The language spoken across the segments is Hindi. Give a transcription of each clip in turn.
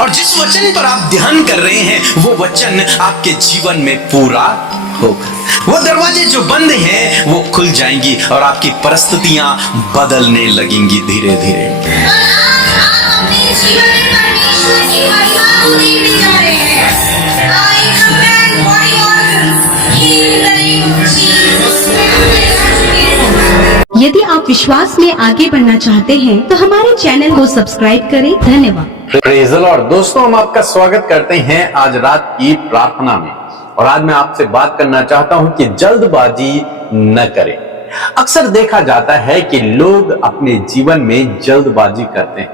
और जिस वचन पर आप ध्यान कर रहे हैं वो वचन आपके जीवन में पूरा होगा। वो दरवाजे जो बंद हैं वो खुल जाएंगी और आपकी परिस्थितियां बदलने लगेंगी धीरे धीरे। अपने जीवन में परमेश्वर की महिमा को देखने जा रहे हैं। यदि आप विश्वास में आगे बढ़ना चाहते हैं तो हमारे चैनल को सब्सक्राइब करें। धन्यवाद। Praise the Lord. दोस्तों, हम आपका स्वागत करते हैं आज रात की प्रार्थना में। और आज मैं आपसे बात करना चाहता हूं कि जल्दबाजी न करें। अक्सर देखा जाता है कि लोग अपने जीवन में जल्दबाजी करते हैं।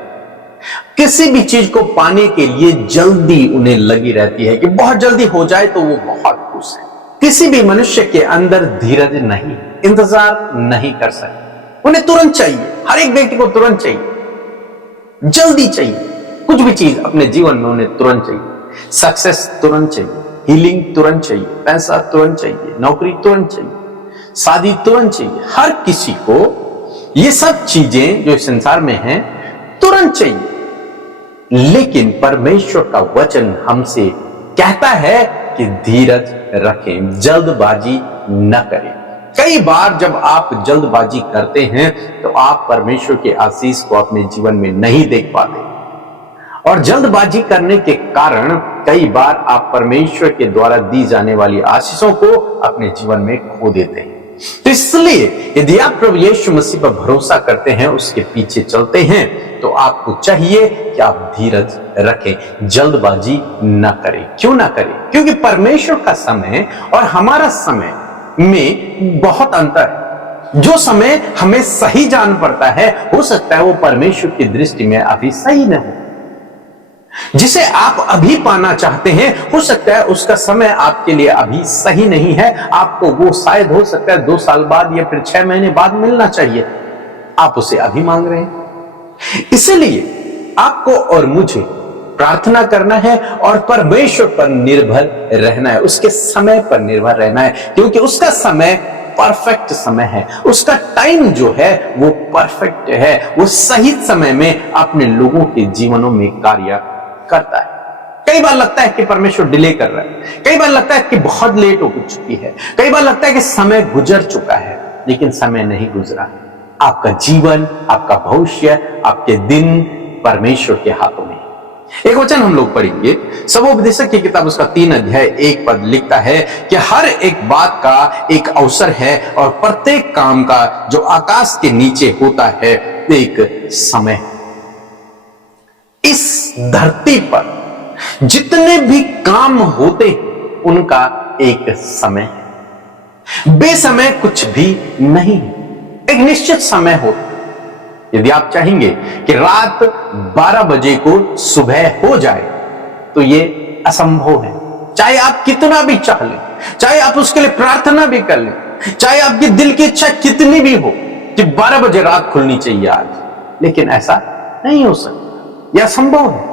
किसी भी चीज को पाने के लिए जल्दी उन्हें लगी रहती है कि बहुत जल्दी हो जाए तो वो बहुत खुश है। किसी भी मनुष्य के अंदर धीरज नहीं, इंतजार नहीं कर सकते। उन्हें तुरंत चाहिए, हर एक व्यक्ति को तुरंत चाहिए, जल्दी चाहिए। कुछ भी चीज अपने जीवन में उन्हें तुरंत चाहिए। सक्सेस तुरंत चाहिए, हीलिंग तुरंत चाहिए, पैसा तुरंत चाहिए, नौकरी तुरंत चाहिए, शादी तुरंत चाहिए। हर किसी को ये सब चीजें जो संसार में हैं तुरंत चाहिए। लेकिन परमेश्वर का वचन हमसे कहता है कि धीरज रखें, जल्दबाजी न करें। कई बार जब आप जल्दबाजी करते हैं तो आप परमेश्वर के आशीष को अपने जीवन में नहीं देख पाते, और जल्दबाजी करने के कारण कई बार आप परमेश्वर के द्वारा दी जाने वाली आशीषों को अपने जीवन में खो देते हैं। तो इसलिए यदि आप प्रभु यीशु मसीह पर भरोसा करते हैं, उसके पीछे चलते हैं, तो आपको चाहिए कि आप धीरज रखें, जल्दबाजी न करें। क्यों ना करें? क्योंकि परमेश्वर का समय और हमारा समय में बहुत अंतर है। जो समय हमें सही जान पड़ता है, हो सकता है वो परमेश्वर की दृष्टि में अभी सही न हो। जिसे आप अभी पाना चाहते हैं, हो सकता है उसका समय आपके लिए अभी सही नहीं है। आपको वो शायद हो सकता है 2 साल बाद या फिर 6 महीने बाद मिलना चाहिए। आप उसे अभी मांग रहे हैं। इसलिए आपको और मुझे प्रार्थना करना है और परमेश्वर पर निर्भर रहना है, उसके समय पर निर्भर रहना है, क्योंकि उसका समय परफेक्ट समय है। उसका टाइम जो है वो परफेक्ट है। वो सही समय में अपने लोगों के जीवनों में कार्य करता है। कई बार लगता है कि परमेश्वर डिले कर रहा है, कई बार लगता है कि बहुत लेट हो चुकी है, कई बार लगता है कि समय गुजर चुका है, लेकिन समय नहीं गुजरा। आपका जीवन, आपका भविष्य, आपके दिन परमेश्वर के हाथों में। एक वचन हम लोग पढ़ेंगे, सबोपदेशक की किताब उसका 3 अध्याय 1 पद लिखता है कि हर एक बात का एक अवसर है और प्रत्येक काम का जो आकाश के नीचे होता है एक समय। इस धरती पर जितने भी काम होते हैं उनका एक समय है। बेसमय कुछ भी नहीं, एक निश्चित समय होता है। यदि आप चाहेंगे कि रात 12 बजे को सुबह हो जाए तो ये असंभव है। चाहे आप कितना भी चाह लें, चाहे आप उसके लिए प्रार्थना भी कर लें, चाहे आपकी दिल की इच्छा कितनी भी हो कि 12 बजे रात खुलनी चाहिए आज, लेकिन ऐसा नहीं हो सकता, यह असंभव है।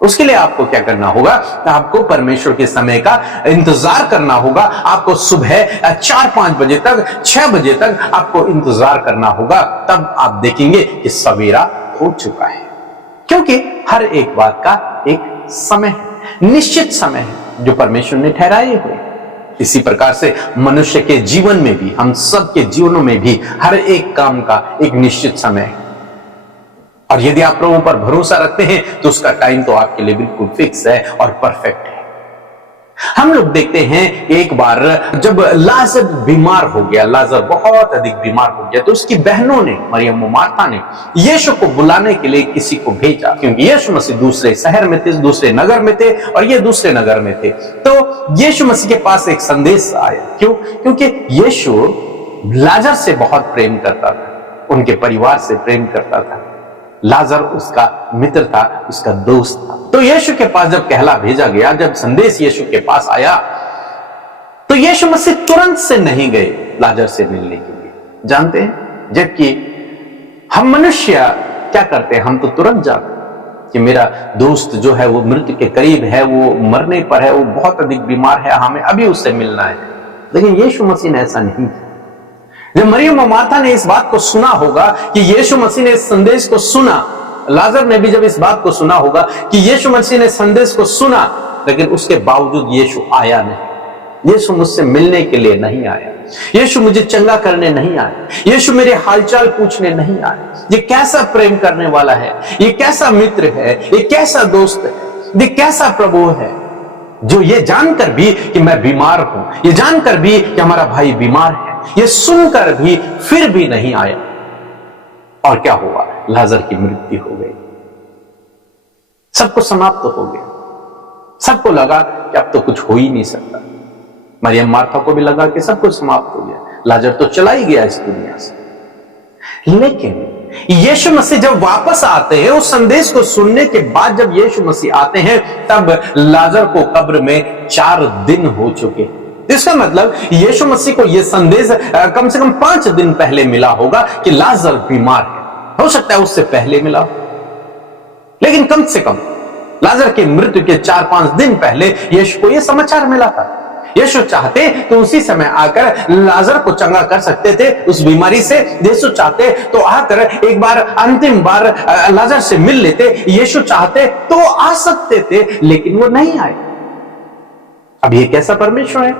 उसके लिए आपको क्या करना होगा? आपको परमेश्वर के समय का इंतजार करना होगा। आपको सुबह 4-5 बजे तक, 6 बजे तक आपको इंतजार करना होगा। तब आप देखेंगे कि सवेरा हो चुका है, क्योंकि हर एक बात का एक समय है, निश्चित समय है जो परमेश्वर ने ठहराए हुए। इसी प्रकार से मनुष्य के जीवन में भी, हम सबके जीवनों में भी हर एक काम का एक निश्चित समय है। और यदि आप प्रभु पर भरोसा रखते हैं तो उसका टाइम तो आपके लिए बिल्कुल फिक्स है और परफेक्ट है। हम लोग देखते हैं एक बार जब लाजर बीमार हो गया, लाजर बहुत अधिक बीमार हो गया, तो उसकी बहनों ने, मरियम और मार्था ने यीशु को बुलाने के लिए किसी को भेजा, क्योंकि यीशु मसीह दूसरे शहर में थे, दूसरे नगर में थे और ये दूसरे नगर में थे। तो यीशु मसीह के पास एक संदेश आया। क्यों? क्योंकि यीशु लाजर से बहुत प्रेम करता था, उनके परिवार से प्रेम करता था। लाजर उसका मित्र था, उसका दोस्त था। तो यीशु के पास जब कहला भेजा गया, जब संदेश यीशु के पास आया, तो यीशु मसीह तुरंत से नहीं गए लाजर से मिलने के लिए। जानते हैं, जबकि हम मनुष्य क्या करते हैं? हम तो तुरंत जाते कि मेरा दोस्त जो है वो मृत्यु के करीब है, वो मरने पर है, वो बहुत अधिक बीमार है, हमें अभी उससे मिलना है। लेकिन यीशु मसीह ने ऐसा नहीं किया। जब मरियम और मार्था ने इस बात को सुना होगा कि यीशु मसीह ने इस संदेश को सुना, लाजर ने भी जब इस बात को सुना होगा कि यीशु मसीह ने संदेश को सुना, लेकिन उसके बावजूद यीशु आया नहीं। यीशु मुझसे मिलने के लिए नहीं आया, यीशु मुझे चंगा करने नहीं आया, यीशु मेरे हालचाल पूछने नहीं आया। ये कैसा प्रेम करने वाला है, ये कैसा मित्र है, ये कैसा दोस्त है, ये कैसा प्रभु है जो ये जानकर भी कि मैं बीमार हूं, ये जानकर भी कि हमारा भाई बीमार है, ये सुनकर भी फिर भी नहीं आया। और क्या हुआ? लाजर की मृत्यु हो गई, सब कुछ समाप्त हो गया। सबको लगा कि अब तो कुछ हो ही नहीं सकता। मरियम मार्था को भी लगा कि सब कुछ समाप्त हो गया, लाजर तो चला ही गया इस दुनिया से। लेकिन यीशु मसीह जब वापस आते हैं, उस संदेश को सुनने के बाद जब यीशु मसीह आते हैं, तब लाजर को कब्र में 4 दिन हो चुके। इसका मतलब यीशु मसीह को यह संदेश कम से कम 5 दिन पहले मिला होगा कि लाजर बीमार है। हो सकता है उससे पहले मिला हो, लेकिन कम से कम लाजर की मृत्यु के 4-5 दिन पहले यीशु को यह समाचार मिला था। यीशु चाहते तो उसी समय आकर लाजर को चंगा कर सकते थे उस बीमारी से। यीशु चाहते तो आकर एक बार, अंतिम बार लाजर से मिल लेते। यीशु चाहते तो आ सकते थे, लेकिन वो नहीं आए। अब ये कैसा परमेश्वर है?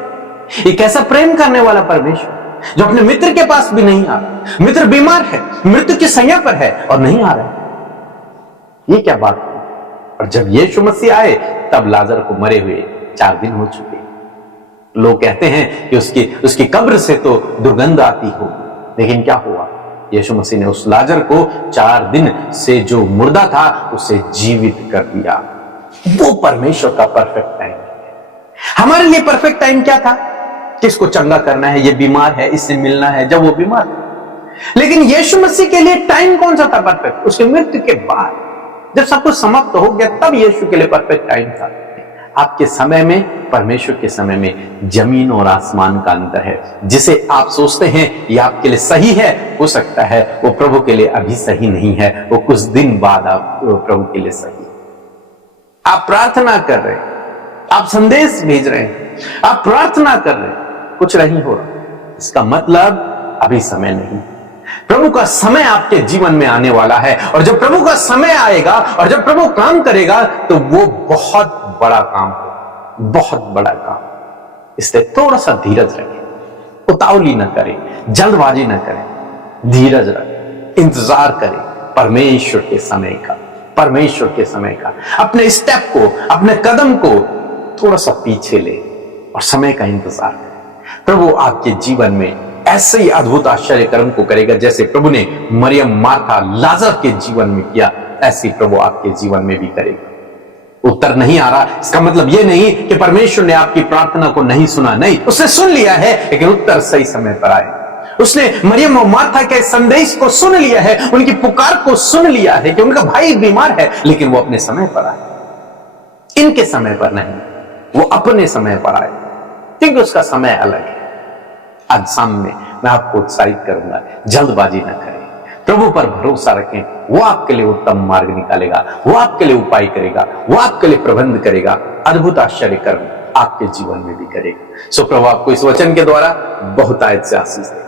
ये कैसा प्रेम करने वाला परमेश्वर जो अपने मित्र के पास भी नहीं आ रहा। मित्र बीमार है, मृत्यु की सैया पर है और नहीं आ रहा। ये क्या बात है? और जब यीशु मसीह आए, तब लाजर को मरे हुए 4 दिन हो चुके। लोग कहते हैं कि उसकी कब्र से तो दुर्गंध आती हो, लेकिन क्या हुआ? यीशु मसीह ने उस लाजर को 4 दिन से जो मुर्दा था उसे जीवित कर दिया। वो परमेश्वर का परफेक्ट टाइम है। हमारे लिए परफेक्ट टाइम क्या था? किसको चंगा करना है, ये बीमार है, इससे मिलना है, जब वो बीमार है। लेकिन यीशु मसीह के लिए टाइम कौन सा था परफेक्ट? उसकी मृत्यु के बाद, जब सब कुछ समाप्त हो गया, तब यीशु के लिए परफेक्ट टाइम था। आपके समय में, परमेश्वर के समय में जमीन और आसमान का अंतर है। जिसे आप सोचते हैं ये आपके लिए सही है, हो सकता है वो प्रभु के लिए अभी सही नहीं है, वो कुछ दिन बाद आप प्रभु के लिए सही। आप प्रार्थना कर रहे हैं, आप संदेश भेज रहे हैं, आप प्रार्थना कर रहे हैं, कुछ नहीं हो रहा, इसका मतलब अभी समय नहीं। प्रभु का समय आपके जीवन में आने वाला है, और जब प्रभु का समय आएगा और जब प्रभु काम करेगा, तो वो बहुत बड़ा काम हो, बहुत बड़ा काम। इसलिए थोड़ा सा धीरज रखें, उतावली न करें, जल्दबाजी न करें, धीरज रखें, इंतजार करें परमेश्वर के समय का, परमेश्वर के समय का। अपने स्टेप को, अपने कदम को थोड़ा सा पीछे ले और समय का इंतजार करें। प्रभु आपके जीवन में ऐसे ही अद्भुत आश्चर्य कर्म को करेगा, जैसे प्रभु ने मरियम, मार्था, लाजर के जीवन में किया, ऐसे प्रभु आपके जीवन में भी करेगा। उत्तर नहीं आ रहा, इसका मतलब यह नहीं कि परमेश्वर ने आपकी प्रार्थना को नहीं सुना, नहीं, उसने सुन लिया है, लेकिन उत्तर सही समय पर आए। उसने मरियम और मार्था के संदेश को सुन लिया है, उनकी पुकार को सुन लिया है कि उनका भाई बीमार है, लेकिन वो अपने समय पर आए, इनके समय पर नहीं, वो अपने समय पर आए, क्योंकि उसका समय अलग है। आज सामने मैं आपको उत्साहित करूंगा, जल्दबाजी न करें, प्रभु पर भरोसा रखें, वो आपके लिए उत्तम मार्ग निकालेगा, वो आपके लिए उपाय करेगा, वो आपके लिए प्रबंध करेगा, अद्भुत आश्चर्य कर्म आपके जीवन में भी करेगा। सो प्रभु आपको इस वचन के द्वारा बहुत आयत से आशीष दे।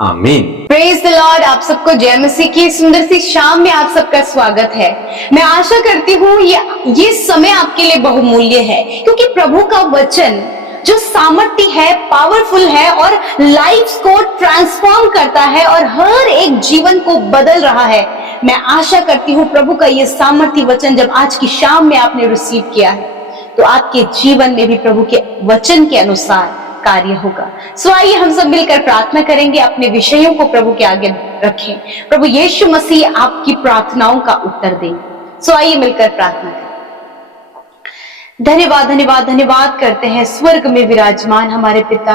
आमीन। Praise the Lord. आप सबको जय मसीह की सुंदर सी शाम में आप सबका स्वागत है। मैं आशा करती हूँ ये समय आपके लिए बहुमूल्य है, क्योंकि प्रभु का वचन जो सामर्थ्य है, पावरफुल है और लाइफ्स को ट्रांसफॉर्म करता है और हर एक जीवन को बदल रहा है। मैं आशा करती हूँ प्रभु का ये सामर्थ्य वचन जब आज की शाम में आपने रिसीव किया है, तो आपके जीवन में भी प्रभु के वचन के अनुसार कार्य होगा। सो आइए हम सब मिलकर प्रार्थना करेंगे, अपने विषयों को प्रभु के आगे रखें, प्रभु यीशु मसीह आपकी प्रार्थनाओं का उत्तर दें। सो आइए मिलकर प्रार्थना करें। धन्यवाद धन्यवाद धन्यवाद करते हैं स्वर्ग में विराजमान हमारे पिता,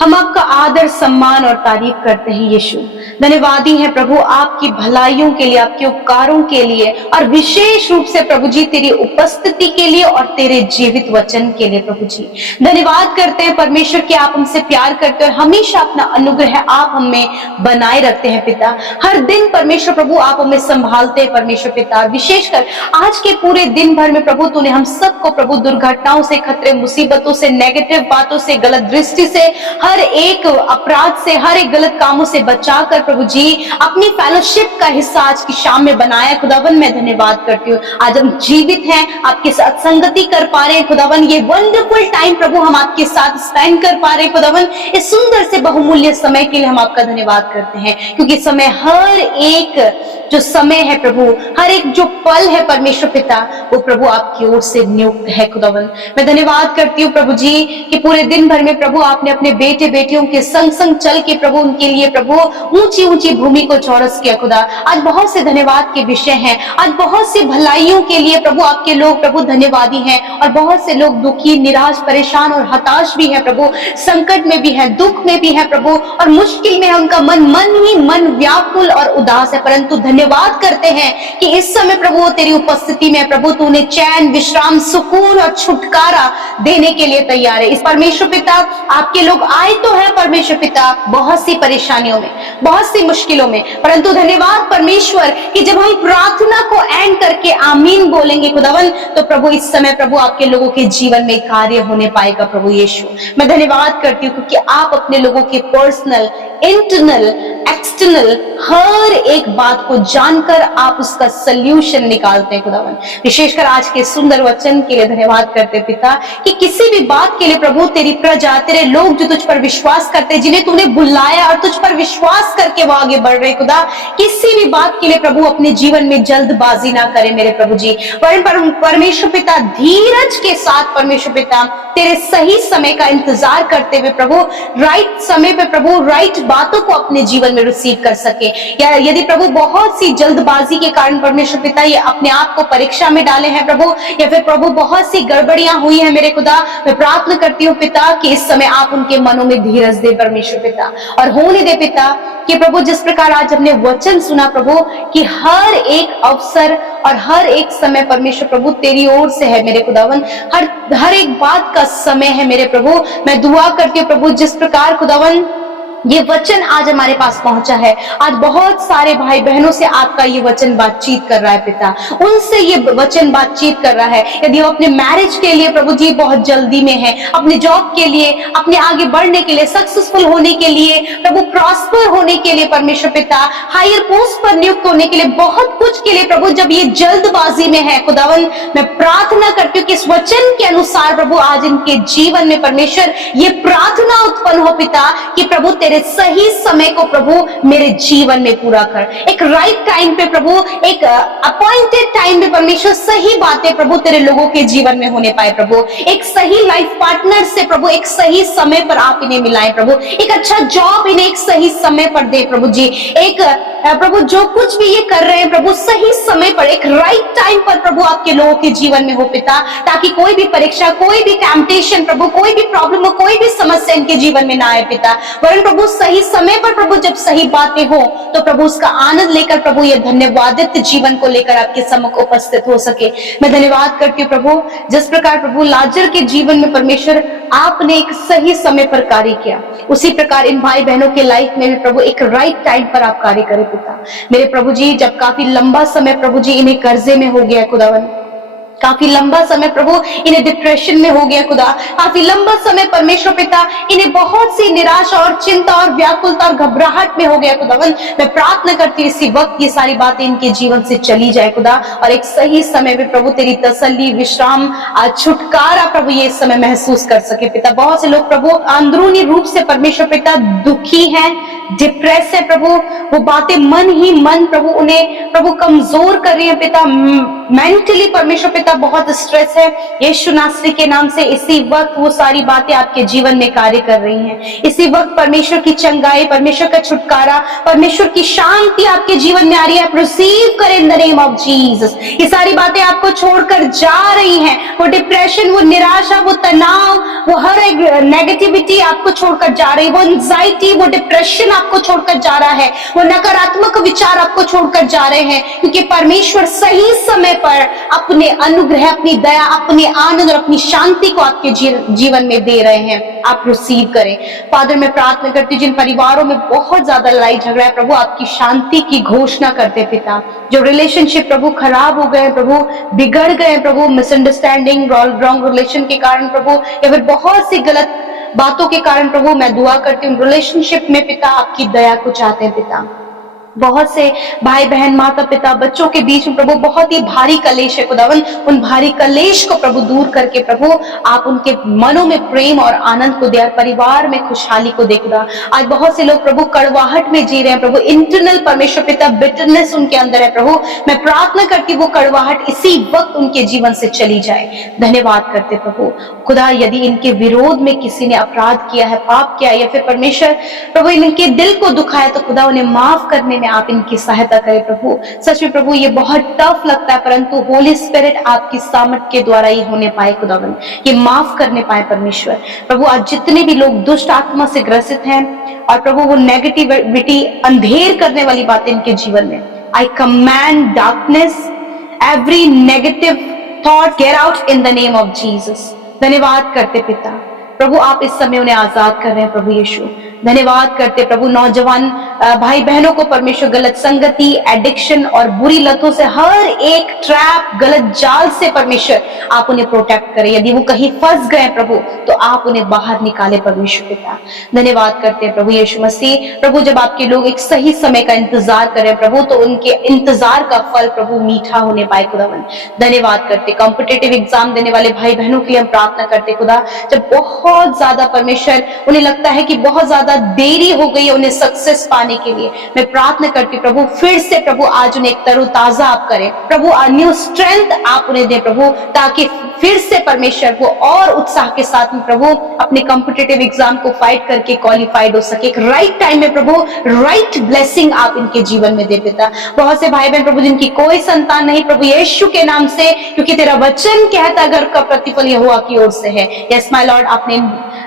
हम आपका आदर सम्मान और तारीफ करते हैं यीशु। धन्यवादी है प्रभु आपकी भलाइयों के लिए, आपके उपकारों के लिए, और विशेष रूप से प्रभु जी तेरी उपस्थिति के लिए और तेरे जीवित वचन के लिए। प्रभु जी धन्यवाद करते हैं परमेश्वर कि आप हमसे प्यार करते हैं और हमेशा अपना अनुग्रह आप हमें बनाए रखते हैं पिता। हर दिन परमेश्वर प्रभु आप हमें संभालते हैं परमेश्वर पिता। विशेषकर आज के पूरे दिन भर में प्रभु तूने हम सबको प्रभु दुर्घटनाओं से, खतरे, मुसीबतों से, नेगेटिव बातों से, गलत दृष्टि से, हर एक अपराध से, हर एक गलत कामों से बचाकर प्रभु जी अपनी फेलोशिप का हिस्सा आज की शाम में बनाया। खुदावन मैं धन्यवाद करती हूँ, आज हम जीवित हैं, आपके साथ संगति कर पा रहे हैं खुदावन। ये वंडरफुल टाइम प्रभु हम आपके साथ स्पेंड कर पा रहे हैं खुदावन। इस सुंदर से बहुमूल्य समय के लिए हम आपका धन्यवाद करते हैं, क्योंकि समय, हर एक जो समय है प्रभु, हर एक जो पल है परमेश्वर पिता, वो प्रभु आपकी ओर से नियुक्त है खुदावन। मैं धन्यवाद करती हूँ प्रभु जी कि पूरे दिन भर में प्रभु आपने अपने बेटे बेटियों के संग संग चल के प्रभु उनके लिए प्रभु ऊंची ऊंची भूमि को चौरस किया खुदा। आज बहुत से धन्यवाद के विषय हैं, आज बहुत सी भलाइयों के लिए प्रभु आपके लोग प्रभु धन्यवादी हैं, और बहुत से लोग दुखी, निराश, परेशान और हताश भी है प्रभु, संकट में भी है, दुख में भी है प्रभु, और मुश्किल में है उनका मन व्याकुल और उदास है। परंतु धन्यवाद करते हैं कि इस समय प्रभु तेरी उपस्थिति में प्रभु तूने चैन, विश्राम, सुकून और छुटकारा देने के लिए तैयार है। इस परमेश्वर पिता आपके लोग आए तो है परमेश्वर पिता बहुत सी परेशानियों में, बहुत सी मुश्किलों में, परंतु धन्यवाद परमेश्वर कि जब हम प्रार्थना को एंड करके आमीन बोलेंगे खुदावन, तो प्रभु इस समय प्रभु आपके लोगों के जीवन में कार्य होने पाएगा प्रभु यीशु। मैं धन्यवाद करती हूँ क्योंकि आप अपने लोगों के पर्सनल, इंटरनल, एक्सटर्नल हर एक बात को जानकर आप उसका सल्यूशन निकालते हैं खुदावन। विशेषकर आज के सुंदर वचन के लिए धन्यवाद करते हैं पिता कि किसी भी बात के लिए प्रभु तेरी प्रजा, तेरे लोग जो तुझ पर विश्वास करते हैं, जिन्हें तूने बुलाया और तुझ पर विश्वास करके वो आगे बढ़ रहे खुदा, किसी भी बात के लिए प्रभु अपने जीवन में जल्दबाजी ना करे मेरे प्रभु जी, वरन परमेश्वर पिता धीरज के साथ परमेश्वर पिता तेरे सही समय का इंतजार करते हुए प्रभु राइट समय पे प्रभु राइट बातों को अपने जीवन में रिसीव कर सके। या यदि प्रभु बहुत सी जल्दबाजी के कारण परमेश्वर पिता ये अपने आप को परीक्षा में डाले हैं प्रभु, या फिर प्रभु बहुत सी गड़बड़ियां हुई हैं मेरे खुदा, मैं प्रार्थना करती हूँ पिता कि इस समय आप उनके मनों में धीरज दे परमेश्वर पिता, और होने दे पिता कि प्रभु जिस प्रकार आज हमने वचन सुना प्रभु कि हर एक अवसर और हर एक समय परमेश्वर प्रभु तेरी ओर से है मेरे खुदावन, हर एक बात का समय है मेरे प्रभु। मैं दुआ करती हूँ प्रभु जिस प्रकार खुदावन ये वचन आज हमारे पास पहुंचा है, आज बहुत सारे भाई बहनों से आपका ये वचन बातचीत कर रहा है पिता, उनसे ये वचन बातचीत कर रहा है। यदि वो अपने मैरिज के लिए प्रभु जी बहुत जल्दी में है, अपने जॉब के लिए, अपने आगे बढ़ने के लिए, सक्सेसफुल होने के लिए प्रभु, प्रॉस्पर होने के लिए परमेश्वर पिता, हायर पोस्ट पर नियुक्त होने के लिए, बहुत कुछ के लिए प्रभु जब ये जल्दबाजी में है खुदावन, मैं प्रार्थना करती हूँ कि इस वचन के अनुसार प्रभु आज इनके जीवन में परमेश्वर ये प्रार्थना उत्पन्न हो पिता कि प्रभु तेरे सही समय को प्रभु मेरे जीवन में पूरा कर, एक राइट टाइम पे प्रभु, एक अपॉइंटेड टाइम पे परमेश्वर सही बातें प्रभु तेरे लोगों के जीवन में होने पाए प्रभु, एक सही लाइफ पार्टनर से प्रभु एक सही समय पर आप इन्हें मिलाएं प्रभु, एक अच्छा जॉब इन्हें एक सही समय पर दे प्रभु जी, एक प्रभु जो कुछ भी ये कर रहे हैं प्रभु सही समय पर, एक राइट टाइम पर प्रभु आपके लोगों के जीवन में हो पिता, ताकि कोई भी परीक्षा, कोई भी टेम्पटेशन प्रभु, कोई भी प्रॉब्लम हो, कोई भी समस्या इनके जीवन में ना आए पिता, वरन प्रभु सही समय पर प्रभु जब सही बातें हो तो प्रभु उसका आनंद लेकर प्रभु ये धन्यवादित जीवन को लेकर आपके सम्मुख उपस्थित हो सके। मैं धन्यवाद करती हूँ प्रभु जिस प्रकार प्रभु लाजर के जीवन में परमेश्वर आपने एक सही समय पर कार्य किया, उसी प्रकार इन भाई बहनों के लाइफ में भी प्रभु एक राइट टाइम पर आप कार्य करें पिता मेरे प्रभु जी। जब काफी लंबा समय प्रभु जी इन्हें कर्जे में हो गया खुदावन, काफी लंबा समय प्रभु इन्हें डिप्रेशन में हो गया खुदा, काफी लंबा समय परमेश्वर पिता इन्हें बहुत सी निराशा और चिंता और व्याकुलता और घबराहट में हो गया खुदावन, मैं प्रार्थना करती हूँ इसी वक्त ये सारी बातें इनके जीवन से चली जाए खुदा, और एक सही समय में प्रभु तेरी तसल्ली, विश्राम, छुटकारा प्रभु ये समय महसूस कर सके पिता। बहुत से लोग प्रभु अंदरूनी रूप से परमेश्वर पिता दुखी हैं, डिप्रेस है प्रभु, वो बातें मन ही मन प्रभु उन्हें प्रभु कमजोर कर रही है पिता, मेंटली परमेश्वर पिता बहुत स्ट्रेस है। यीशु नासरी के नाम से इसी वक्त वो सारी बातें आपके जीवन में कार्य कर रही हैं, इसी वक्त परमेश्वर की चंगाई, परमेश्वर का छुटकारा, परमेश्वर की शांति आपके जीवन में आ रही है। आप रिसीव करें in the name of Jesus. ये सारी बातें आपको छोड़कर जा रही हैं, वो डिप्रेशन, वो निराशा, वो तनाव, वो हर एक नेगेटिविटी आपको छोड़कर जा रही है, वो एंजाइटी, वो डिप्रेशन आपको छोड़कर जा रहा है, वो नकारात्मक विचार आपको छोड़कर जा रहे हैं, क्योंकि परमेश्वर सही समय पर अपने अनुग्रह, अपनी दया, अपने आनंद और अपनी शांति को आपके जीवन में दे रहे हैं, आप रिसीव करें। फादर, मैं प्रार्थना करती हूँ जिन परिवारों में बहुत ज्यादा लड़ाई झगड़ा है प्रभु, आपकी शांति की घोषणा करते पिता। जो रिलेशनशिप प्रभु खराब हो गए हैं प्रभु, बिगड़ गए हैं प्रभु, मिसअंडरस्टैंडिंग, रॉन्ग रिलेशन के कारण प्रभु, या फिर बहुत सी गलत बातों के कारण प्रभु, मैं दुआ करती हूँ रिलेशनशिप में पिता आपकी दया को चाहते हैं पिता। बहुत से भाई बहन, माता पिता, बच्चों के बीच में प्रभु बहुत ही भारी कलेश है खुदावन, उन भारी कलेश को प्रभु दूर करके प्रभु आप उनके मनों में प्रेम और आनंद को दे, परिवार में खुशहाली को दे खुदा। आज बहुत से लोग प्रभु कड़वाहट में जी रहे हैं प्रभु, इंटरनल परमेश्वर पिता बिटरनेस उनके अंदर है प्रभु, मैं प्रार्थना करती वो कड़वाहट इसी वक्त उनके जीवन से चली जाए। धन्यवाद करते प्रभु खुदा, यदि इनके विरोध में किसी ने अपराध किया है, पाप किया है, या फिर परमेश्वर प्रभु इनके दिल को दुखाया, तो खुदा उन्हें माफ करने में आप इनकी सहायता करें प्रभु। सच में प्रभु ये बहुत टफ लगता है, परंतु होली स्पिरिट आपकी सामर्थ के द्वारा ही होने पाए खुदावन, ये माफ करने पाए परमेश्वर प्रभु। आज जितने भी लोग दुष्ट आत्मा से ग्रसित हैं और प्रभु वो नेगेटिविटी, अंधेर करने वाली बातें इनके जीवन में, आई command darkness, every negative thought get out in the name of Jesus. धन्यवाद करते पिता प्रभु, आप इस समय उन्हें आजाद कर रहे हैं प्रभु यीशु। धन्यवाद करते प्रभु, नौजवान भाई बहनों को परमेश्वर गलत संगति, एडिक्शन और बुरी लतों से, हर एक ट्रैप, गलत जाल से परमेश्वर आप उन्हें प्रोटेक्ट करें। यदि वो कहीं फंस गए प्रभु, तो आप उन्हें बाहर निकाले परमेश्वर पिता। धन्यवाद करते हैं प्रभु यीशु मसीह। प्रभु, जब आपके लोग एक सही समय का इंतजार करें प्रभु, तो उनके इंतजार का फल प्रभु मीठा होने पाए खुदावन। धन्यवाद करते कॉम्पिटिटिव एग्जाम देने वाले भाई बहनों के लिए हम प्रार्थना करते खुदा, जब बहुत ज्यादा परमेश्वर उन्हें लगता है कि बहुत ज्यादा देरी हो गई है उन्हें सक्सेस पाने के लिए, मैं प्रार्थना करती हूँ प्रभु फिर से प्रभु आज उन्हें एक तरोताजा आप करें प्रभु, न्यू स्ट्रेंथ आप उन्हें दें प्रभु, ताकि फिर से परमेश्वर वो और उत्साह के साथ में प्रभु अपने कॉम्पिटिटिव एग्जाम को फाइट करके क्वालिफाइड हो सके। एक राइट टाइम में प्रभु राइट ब्लेसिंग आप इनके जीवन में दे पिता। बहुत से भाई बहन प्रभु जिनकी कोई संतान नहीं प्रभु यीशु के नाम से, क्योंकि तेरा वचन कहता घर का प्रतिफल यहोवा की ओर से है। यस माय लॉर्ड, आपने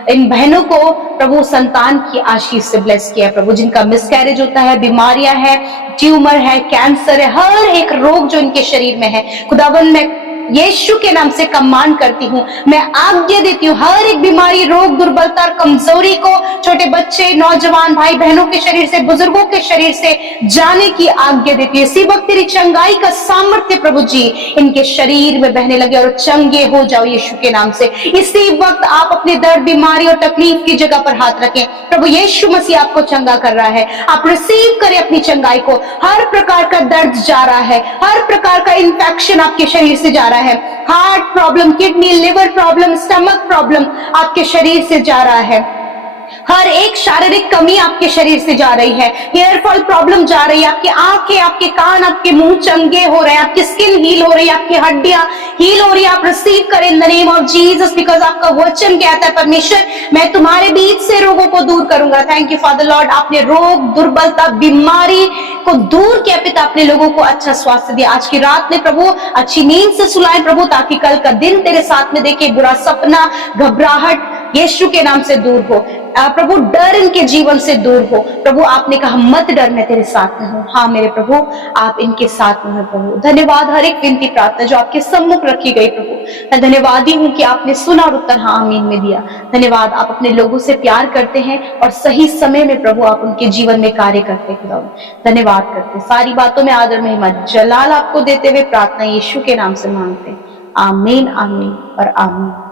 इन बहनों को प्रभु संतान की आशीष से ब्लेस किया प्रभु, जिनका मिसकैरेज होता है, बीमारियां है, ट्यूमर है, कैंसर है, हर एक रोग जो इनके शरीर में है खुदावन, मैं यीशु के नाम से कमांड करती हूँ, मैं आज्ञा देती हूँ हर एक बीमारी, रोग, दुर्बलता, कमजोरी को छोटे बच्चे, नौजवान भाई बहनों के शरीर से, बुजुर्गों के शरीर से जाने की आज्ञा देती हूँ। इसी वक्त तेरी चंगाई का सामर्थ्य प्रभु जी इनके शरीर में बहने लगे और चंगे हो जाओ यीशु के नाम से। इसी वक्त आप अपने दर्द, बीमारी और तकलीफ की जगह पर हाथ रखें प्रभु, यीशु मसीह आपको चंगा कर रहा है, आप रिसीव करें अपनी चंगाई को। हर प्रकार का दर्द जा रहा है, हर प्रकार का इंफेक्शन आपके शरीर से जा रहा है, heart problem, kidney, liver problem, stomach problem आपके शरीर से जा रहा है, हर एक शारीरिक कमी आपके शरीर से जा रही है, हेयर फॉल प्रॉब्लम जा रही है, आपकी आंखें, आपके कान, आपके मुंह चंगे हो रहे हैं, आपकी स्किन हील हो रही है, आपकी हड्डियां हील हो रही है। आप रिसीव करें in the name of Jesus, because आपका वचन कहता है परमेश्वर मैं तुम्हारे बीच से रोगों को दूर करूंगा। थैंक यू फादर लॉर्ड, आपने रोग, दुर्बलता, बीमारी को दूर किया पिता, अपने लोगों को अच्छा स्वास्थ्य दिया। आज की रात में प्रभु अच्छी नींद से सुलाए प्रभु, ताकि कल का दिन तेरे साथ में देखे, बुरा सपना, घबराहट यीशु के नाम से दूर हो प्रभु, डर इनके जीवन से दूर हो प्रभु। आपने कहा मत डर, मैं तेरे साथ में हूँ। हाँ मेरे प्रभु, आप इनके साथ में हैं प्रभु। धन्यवाद हर एक विनती प्रार्थना जो आपके सम्मुख रखी गई प्रभु, मैं धन्यवादी हूँ कि आपने सुना और उत्तर हाँ आमीन में दिया। धन्यवाद, आप अपने लोगों से प्यार करते हैं और सही समय में प्रभु आप उनके जीवन में कार्य करते खुदा। धन्यवाद करते, सारी बातों में आदर महिमा जलाल आपको देते हुए प्रार्थना यीशु के नाम से मांगते, आमीन आमीन और आमीन।